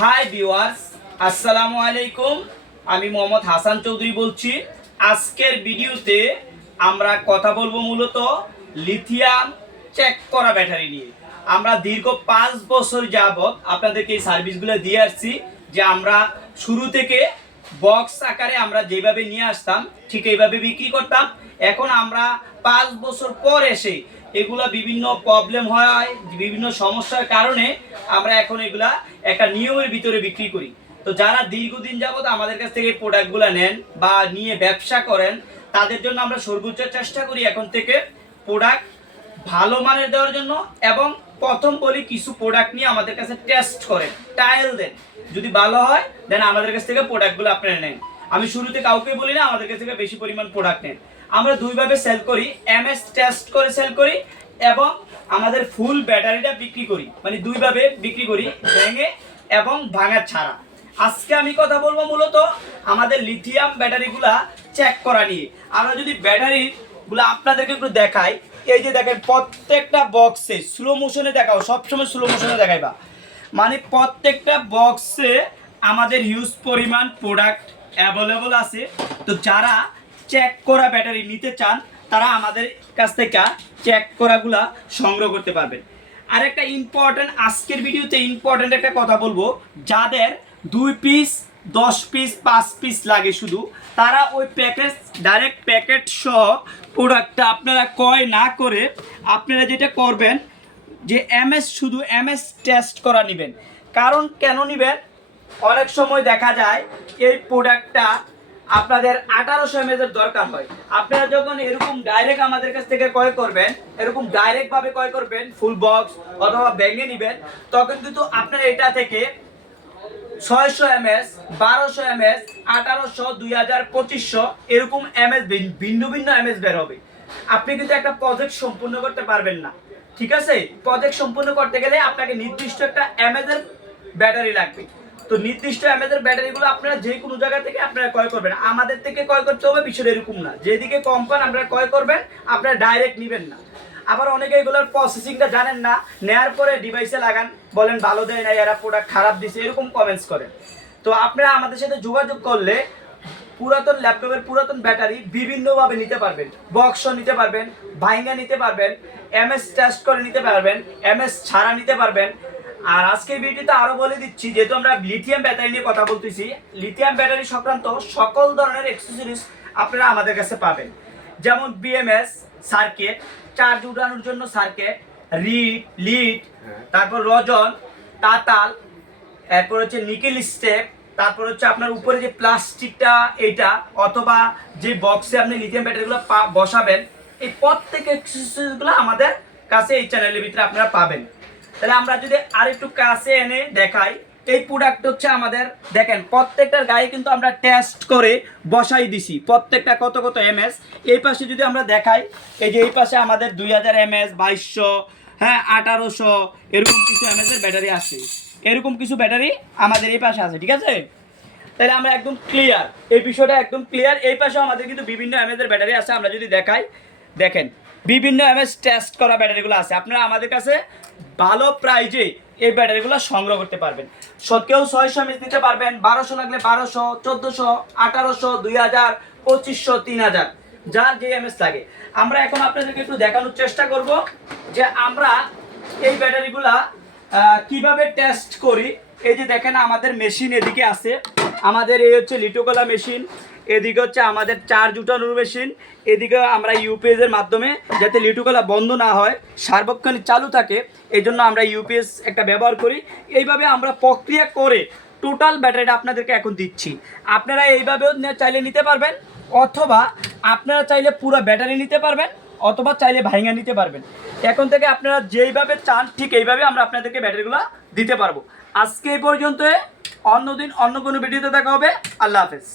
Hi viewers, আসসালামু আলাইকুম। আমি মোহাম্মদ হাসান চৌধুরী বলছি। আজকের ভিডিওতে আমরা কথা বলবো মূলত লিথিয়াম চেক করা ব্যাটারি নিয়ে। আমরা দীর্ঘ 5 বছর যাবত আপনাদেরকে এই সার্ভিসগুলো দিয়ে আসছি, যে আমরা শুরু থেকে বক্স আকারে আমরা যেভাবে নিয়ে আসতাম ঠিক এইভাবে বিক্রি করতাম। এখন আমরা 5 বছর পর এসে এগুলা বিভিন্ন প্রবলেম হয়, বিভিন্ন সমস্যার কারণে আমরা এখন এগুলা একটা নিয়মের ভিতরে বিক্রি করি। তো যারা দীর্ঘদিন যাবত আমাদের কাছ থেকে প্রোডাক্টগুলো নেন বা নিয়ে ব্যবসা করেন, তাদের জন্য আমরা সর্বোচ্চ চেষ্টা করি এখন থেকে প্রোডাক্ট ভালো মানের দেওয়ার জন্য। এবং প্রথম বলি, কিছু প্রোডাক্ট নিয়ে আমাদের কাছে টেস্ট করেন, ট্রায়াল দেন। যদি ভালো হয় দেন আমাদের কাছ থেকে প্রোডাক্টগুলো আপনারা নেন। আমি শুরুতে কাউকে বলি না আমাদের কাছ থেকে বেশি পরিমাণ প্রোডাক্ট নেন। আমরা দুইভাবে সেল করি, এমএস টেস্ট করে সেল করি এবং আমাদের ফুল ব্যাটারিটা বিক্রি করি, মানে দুইভাবে বিক্রি করি, ভেঙে এবং ভাঙা ছাড়া। আজকে আমি কথা বলবো মূলত আমাদের লিথিয়াম ব্যাটারিগুলা চেক করা নিয়ে। আমরা যদি ব্যাটারিগুলো আপনাদেরকে একটু দেখাই, এই যে দেখেন প্রত্যেকটা বক্সে স্লো মোশনে দেখাও, সবসময় স্লো মোশনে দেখাইবা, মানে প্রত্যেকটা বক্সে আমাদের হিউজ পরিমাণ প্রোডাক্ট অ্যাভেলেবল আছে। তো যারা চেক করা ব্যাটারি নিতে চান তারা আমাদের কাছ থেকে চেক করাগুলা সংগ্রহ করতে পারবেন। আর একটা ইম্পর্টেন্ট, আজকের ভিডিওতে ইম্পর্টেন্ট একটা কথা বলবো, যাদের 2 পিস 10 পিস 5 পিস লাগে শুধু, তারা ওই প্যাকেজ ডাইরেক্ট প্যাকেট সহ প্রোডাক্টটা আপনারা ক্রয় না করে আপনারা যেটা করবেন যে শুধু এমএস টেস্ট করা নেবেন। কারণ কেন নেবেন, অনেক সময় দেখা যায় এই প্রোডাক্টটা আপনাদের 1800 mAh এর দরকার হয়। আপনারা যখন এরকম ডাইরেক্ট আমাদের কাছ থেকে ক্রয় করবেন, এরকম ডাইরেক্ট ভাবে ক্রয় করবেন, ফুল বক্স অথবা ভেঙে নেবেন, তখন কিন্তু আপনার এটা থেকে 600 mAh, 1200 mAh, 1800, 2000, 2500 এরকম এমএস, ভিন্ন ভিন্ন এমএস বের হবে। আপনি কিন্তু একটা প্রজেক্ট সম্পূর্ণ করতে পারবেন না। ঠিক আছে, প্রজেক্ট সম্পূর্ণ করতে গেলে আপনাকে নির্দিষ্ট একটা এমএস এর ব্যাটারি লাগবে। তো নির্দিষ্ট এমএস এর ব্যাটারিগুলো আপনারা যে কোনো জায়গা থেকে আপনারা ক্রয় করবেন। আমাদের থেকে ক্রয় করতে হবে বিষয়টা এরকম না, যেদিকে কম পান আপনারা ক্রয় করবেন, আপনারা ডাইরেক্ট নেবেন না। আবার অনেকে এগুলোর প্রসেসিংটা জানেন না, নেয়ার পরে ডিভাইসে লাগান, বলেন ভালো দেয় না, এরা প্রোডাক্ট খারাপ দিছে, এরকম কমেন্টস করেন। তো আপনারা আমাদের সাথে যোগাযোগ করলে পুরাতন ল্যাপটপের পুরাতন ব্যাটারি বিভিন্নভাবে নিতে পারবেন। বক্স নিতে পারবেন, ভাইঙ্গা নিতে পারবেন, এমএস টেস্ট করে নিতে পারবেন, এমএস ছাড়া নিতে পারবেন। আর আজকের ভিডিওতে আরো বলে দিচ্ছি, যেহেতু আমরা লিথিয়াম ব্যাটারি নিয়ে কথা বলতেছি, লিথিয়াম ব্যাটারি সংক্রান্ত সকল ধরনের অ্যাক্সেসরিজ আপনারা আমাদের কাছে পাবেন। যেমন বিএমএস সার্কিট, চার্জ উঠানোর জন্য সার্কিট, লিড, তারপর রজন, তাতাল, এরপর হচ্ছে নিকেল স্টেপ, তারপর হচ্ছে আপনার উপরে যে প্লাস্টিকটা এইটা, অথবা যে বক্সে আপনি লিথিয়াম ব্যাটারিগুলো বসাবেন, এই প্রত্যেক অ্যাক্সেসরিজগুলো আমাদের কাছে এই চ্যানেলের ভিতরে আপনারা পাবেন। তাহলে আমরা যদি আর একটু কাছে এনে দেখাই, এই প্রোডাক্ট হচ্ছে আমাদের, দেখেন প্রত্যেকটার গায়ে কিন্তু আমরা টেস্ট করে বসাই দিছি, প্রত্যেকটা কত কত এমএস। এই পাশে যদি আমরা দেখাই, এই যে এই পাশে আমাদের 2000 এমএস, 2200, হ্যাঁ 1800, এরকম কিছু এমএস এর ব্যাটারি আছে, এরকম কিছু ব্যাটারি আমাদের এই পাশে আছে। ঠিক আছে, তাহলে আমরা একদম ক্লিয়ার, এই বিষয়টা একদম ক্লিয়ার। এই পাশেও আমাদের কিন্তু বিভিন্ন এমএস এর ব্যাটারি আছে। আমরা যদি দেখাই, দেখেন বিভিন্ন এমএস টেস্ট করা ব্যাটারিগুলো আছে। আপনারা আমাদের কাছে ভালো প্রাইজে এই ব্যাটারিগুলো সংগ্রহ করতে পারবেন। কেউ 600 mAh নিতে পারবেন, 1200 লাগলে 1200, 1400, 1800, 2000, 2500, 3000, যার যে এমএস লাগে। আমরা এখন আপনাদেরকে একটু দেখানোর চেষ্টা করব যে আমরা এই ব্যাটারিগুলা কিভাবে টেস্ট করি। এই যে দেখেন আমাদের মেশিন এদিকে আছে, আমাদের এই হচ্ছে লিটোকোলা মেশিন, এদিকে হচ্ছে আমাদের চার্জ উঠানোর মেশিন, এদিকে আমরা ইউপিএস এর মাধ্যমে, যাতে লিটোকোলা বন্ধ না হয়, সার্বক্ষণিক চালু থাকে, এই জন্য আমরা ইউপিএস একটা ব্যবহার করি। এইভাবে আমরা প্রক্রিয়া করে টোটাল ব্যাটারিটা আপনাদেরকে এখন দিচ্ছি। আপনারা এইভাবেও চাইলে নিতে পারবেন, অথবা আপনারা চাইলে পুরো ব্যাটারি নিতে পারবেন, অথবা চাইলে ভাঙা নিতে পারবেন। এখন থেকে আপনারা যেইভাবে চান ঠিক এইভাবে আমরা আপনাদেরকে ব্যাটারিগুলো দিতে পারবো। আজকে এই পর্যন্ত, অন্যদিন অন্য কোনো ভিডিওতে দেখা হবে। আল্লাহ হাফেজ।